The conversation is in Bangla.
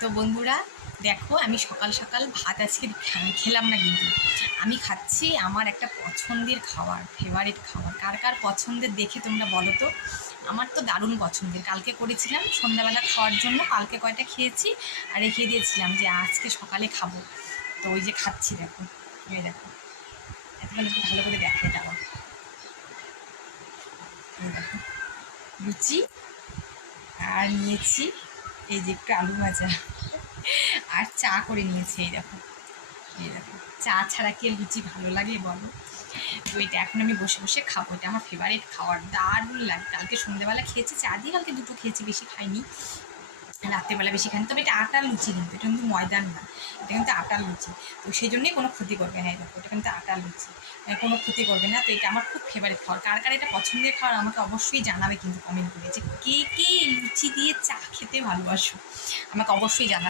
তো বন্ধুরা দেখো, আমি সকাল সকাল ভাত আজকে খেলাম না, কিন্তু আমি খাচ্ছি আমার একটা পছন্দের খাবার, ফেভারিট খাবার। কার কার পছন্দের দেখে তোমরা বলো তো। আমার তো দারুণ পছন্দের, কালকে করেছিলাম সন্ধ্যাবেলা খাওয়ার জন্য, কালকে কয়টা খেয়েছি আর রেখে দিয়েছিলাম যে আজকে সকালে খাবো। তো ওই যে খাচ্ছি, দেখো এই দেখো, এখন একটু ভালো করে দেখে যাবো। এই দেখো লুচি, আর নিয়েছি এই যে একটু আলু ভাজা, আর চা করে নিয়েছি। এই দেখো, এই দেখো, চা ছাড়া কি লুচি ভালো লাগে বলো? তো এটা এখন আমি বসে বসে খাবো, এটা আমার ফেভারিট খাবার, দারুণ লাগে। কালকে সন্ধ্যেবেলা খেয়েছি চা দিয়ে, কালকে দুটো খেয়েছি, বেশি খাইনি, রাত্রেবেলা বেশি খাইনি। তবে এটা আটার লুচি, কিন্তু এটা কিন্তু ময়দার না, এটা কিন্তু আটার লুচি। তো সেই জন্যই কোনো ক্ষতি করবে না। এই দেখো, এটা কিন্তু আটার লুচি, কোনো ক্ষতি করবে না। তো এটা আমার খুব ফেভারিট খাবার। কার কার এটা পছন্দের খাবার আমাকে অবশ্যই জানাবে কিন্তু কমেন্ট করে, যে কে কে লুচি দিয়ে চা খেতে ভালোবাসো, আমাকে অবশ্যই জানাবে।